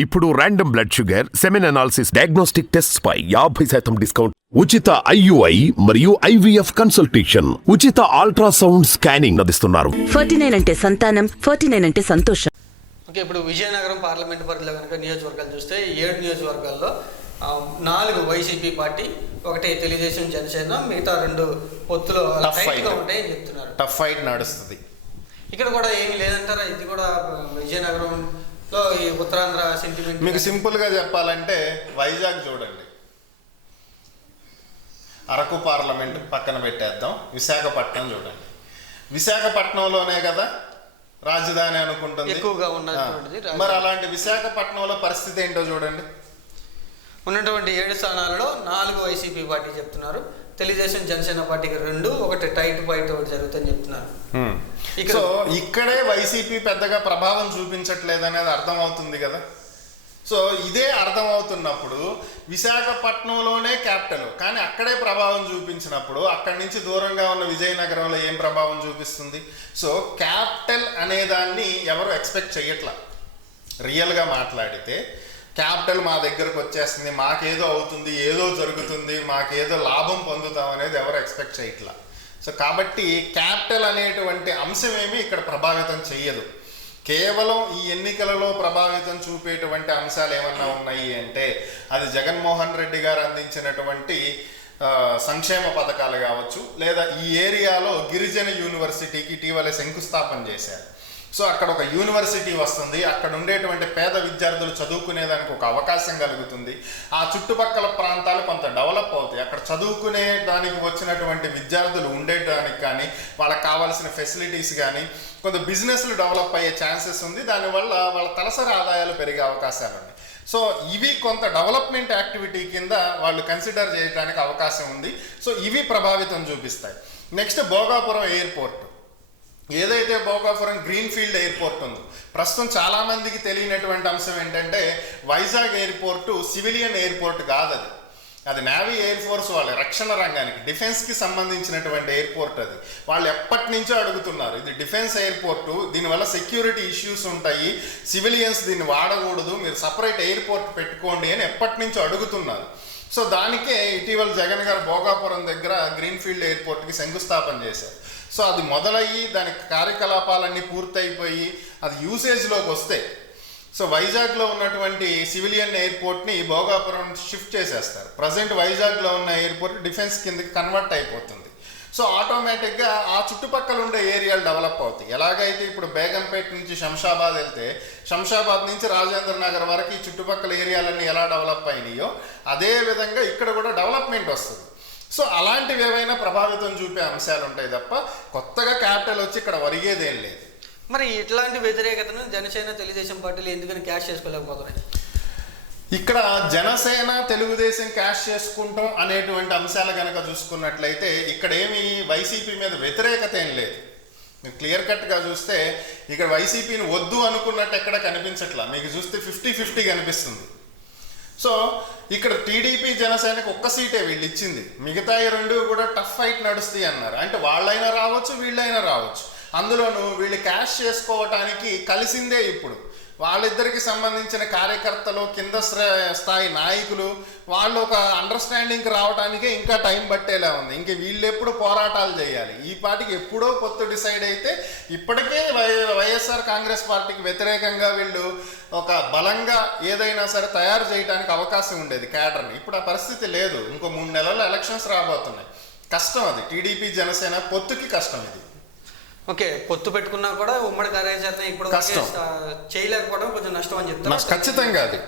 ఇప్పుడు random blood sugar, semen analysis, diagnostic tests పై 50% discount, ఉచిత IUI మరియు IVF కన్సల్టేషన్, ఉచిత అల్ట్రాసౌండ్ స్కానింగ్ అందిస్తున్నారు. 49 అంటే సంతానం, 49 అంటే సంతోషం. ఓకే, ఇప్పుడు విజయనగరం పార్లమెంటు పరిధిలో కనుక నియోజకవర్గాలు చూస్తే 7 నియోజకవర్గాల్లో 4 వైసీపీ పార్టీ, 1 తెలుగుదేశం జనసేన, మిగతా 2 పొత్తులో టైట్గా ఉంటాయని చెప్తున్నారు. టఫ్ ఫైట్ నడుస్తుంది. ఇక్కడ కూడా ఏమీ లేదంటారా? ఇది కూడా విజయనగరంలో ఈ ఉత్తరాంధ్ర సెంటిమెంట్. మీకు సింపుల్గా చెప్పాలంటే వైజాగ్ చూడండి, అరకు పార్లమెంట్ పక్కన పెట్టేద్దాం, విశాఖపట్నం చూడండి. విశాఖపట్నంలోనే కదా రాజధాని అనుకుంటుంది ఎక్కువగా ఉన్నటువంటిది. మరి అలాంటి విశాఖపట్నంలో పరిస్థితి ఏంటో చూడండి. ఉన్నటువంటి 7 స్థానాలలో 4 వైసీపీ పార్టీ చెప్తున్నారు, తెలుగుదేశం జనసేన పార్టీకి 2, 1 టైట్ ఫైట్ ఒకటి జరుగుతుందని చెప్తున్నారు. సో ఇక్కడే వైసీపీ పెద్దగా ప్రభావం చూపించట్లేదు అనేది అర్థమవుతుంది కదా. సో ఇదే అర్థమవుతున్నప్పుడు విశాఖపట్నంలోనే క్యాపిటల్, కానీ అక్కడే ప్రభావం చూపించినప్పుడు అక్కడి నుంచి దూరంగా ఉన్న విజయనగరంలో ఏం ప్రభావం చూపిస్తుంది? సో క్యాపిటల్ అనేదాన్ని ఎవరు ఎక్స్పెక్ట్ చేయట్లా. రియల్గా మాట్లాడితే క్యాపిటల్ మా దగ్గరకు వచ్చేస్తుంది, మాకేదో అవుతుంది, ఏదో జరుగుతుంది, మాకేదో లాభం పొందుతాం అనేది ఎవరు ఎక్స్పెక్ట్ చేయట్లా. సో కాబట్టి క్యాపిటల్ అనేటువంటి అంశం ఏమీ ఇక్కడ ప్రభావితం చెయ్యదు. కేవలం ఈ ఎన్నికలలో ప్రభావితం చూపేటువంటి అంశాలు ఏమన్నా ఉన్నాయి అంటే అది జగన్మోహన్ రెడ్డి గారు అందించినటువంటి సంక్షేమ పథకాలు కావచ్చు, లేదా ఈ ఏరియాలో గిరిజన యూనివర్సిటీకి ఇటీవల శంకుస్థాపన చేశారు. సో అక్కడ ఒక యూనివర్సిటీ వస్తుంది, అక్కడ ఉండేటువంటి పేద విద్యార్థులు చదువుకునేదానికి ఒక అవకాశం కలుగుతుంది. ఆ చుట్టుపక్కల ప్రాంతాలు కొంత డెవలప్ అవుతాయి. అక్కడ చదువుకునే దానికి వచ్చినటువంటి విద్యార్థులు ఉండేదానికి కానీ, వాళ్ళకి కావాల్సిన ఫెసిలిటీస్ కానీ, కొంత బిజినెస్లు డెవలప్ అయ్యే ఛాన్సెస్ ఉంది. దానివల్ల వాళ్ళ తలసరి ఆదాయాలు పెరిగే అవకాశాలు ఉన్నాయి. సో ఇవి కొంత డెవలప్మెంట్ యాక్టివిటీ కింద వాళ్ళు కన్సిడర్ చేయడానికి అవకాశం ఉంది. సో ఇవి ప్రభావితం చూపిస్తాయి. నెక్స్ట్ భోగాపురం ఎయిర్పోర్ట్, ఏదైతే భోగాపురం గ్రీన్ఫీల్డ్ ఎయిర్పోర్ట్ ఉందో, ప్రస్తుతం చాలామందికి తెలియనటువంటి అంశం ఏంటంటే వైజాగ్ ఎయిర్పోర్టు సివిలియన్ ఎయిర్పోర్ట్ కాదు, అది నేవీ ఎయిర్ ఫోర్స్ వాళ్ళ రక్షణ రంగానికి, డిఫెన్స్కి సంబంధించినటువంటి ఎయిర్పోర్ట్. అది వాళ్ళు ఎప్పటి నుంచో అడుగుతున్నారు, ఇది డిఫెన్స్ ఎయిర్పోర్టు, దీనివల్ల సెక్యూరిటీ ఇష్యూస్ ఉంటాయి, సివిలియన్స్ దీన్ని వాడకూడదు, మీరు సపరేట్ ఎయిర్పోర్ట్ పెట్టుకోండి అని ఎప్పటి నుంచో అడుగుతున్నారు. సో దానికే ఇటీవల జగన్ గారు భోగాపురం దగ్గర గ్రీన్ఫీల్డ్ ఎయిర్పోర్ట్కి శంకుస్థాపన చేశారు. సో అది మొదలయ్యి దాని కార్యకలాపాలన్నీ పూర్తయిపోయి అది యూసేజ్లోకి వస్తే, సో వైజాగ్లో ఉన్నటువంటి సివిలియన్ ఎయిర్పోర్ట్ని భోగాపురం షిఫ్ట్ చేసేస్తారు. ప్రజెంట్ వైజాగ్లో ఉన్న ఎయిర్పోర్ట్ డిఫెన్స్ కిందకి కన్వర్ట్ అయిపోతుంది. సో ఆటోమేటిక్గా ఆ చుట్టుపక్కల ఉండే ఏరియాలు డెవలప్ అవుతాయి. ఎలాగైతే ఇప్పుడు బేగంపేట నుంచి శంషాబాద్ వెళ్తే శంషాబాద్ నుంచి రాజేంద్ర నగర్ వరకు ఈ చుట్టుపక్కల ఏరియాలన్నీ ఎలా డెవలప్ అయినాయో అదే విధంగా ఇక్కడ కూడా డెవలప్మెంట్ వస్తుంది. సో అలాంటివి ఏవైనా ప్రభావితం చూపే అంశాలు ఉంటాయి తప్ప కొత్తగా క్యాపిటల్ వచ్చి ఇక్కడ ఒరిగేదేం లేదు. మరి ఇట్లాంటి వ్యతిరేకతను జనసేన తెలుగుదేశం పార్టీలు ఎందుకని క్యాష్ చేసుకోలేకపోతున్నాయి? ఇక్కడ జనసేన తెలుగుదేశం క్యాష్ చేసుకుంటాం అనేటువంటి అంశాలు కనుక చూసుకున్నట్లయితే ఇక్కడ ఏమి వైసీపీ మీద వ్యతిరేకత ఏం లేదు. మీరు క్లియర్ కట్గా చూస్తే ఇక్కడ వైసీపీని వద్దు అనుకున్నట్టు ఎక్కడ కనిపించట్లా. మీకు చూస్తే 50-50 కనిపిస్తుంది. సో ఇక్కడ టీడీపీ జనసేనకు 1 సీటే వీళ్ళు ఇచ్చింది, మిగతా 2 కూడా టఫ్ ఫైట్ నడుస్తాయి అన్నారు. అంటే వాళ్ళైనా రావచ్చు, వీళ్ళైనా రావచ్చు. అందులోనూ వీళ్ళు క్యాష్ చేసుకోవటానికి కలిసిందే ఇప్పుడు వాళ్ళిద్దరికి సంబంధించిన కార్యకర్తలు, కింద స్థాయి నాయకులు, వాళ్ళు ఒక అండర్స్టాండింగ్కి రావడానికే ఇంకా టైం పట్టేలా ఉంది. ఇంక వీళ్ళు ఎప్పుడు పోరాటాలు చేయాలి. ఈ పార్టీకి ఎప్పుడో పొత్తు డిసైడ్ అయితే ఇప్పటికే వైఎస్ఆర్ కాంగ్రెస్ పార్టీకి వ్యతిరేకంగా వీళ్ళు ఒక బలంగా ఏదైనా సరే తయారు చేయడానికి అవకాశం ఉండేది క్యాడర్ని. ఇప్పుడు ఆ పరిస్థితి లేదు. ఇంకో 3 నెలల్లో ఎలక్షన్స్ రాబోతున్నాయి. కష్టం అది, టీడీపీ జనసేన పొత్తుకి కష్టం ఇది. ఓకే, పొత్తు పెట్టుకున్నా కూడా ఉమ్మడి కార్యాచరణ ఇప్పుడు చేయలేకపోవడం కొంచెం నష్టం అని చెప్తారు. ఖచ్చితంగా అది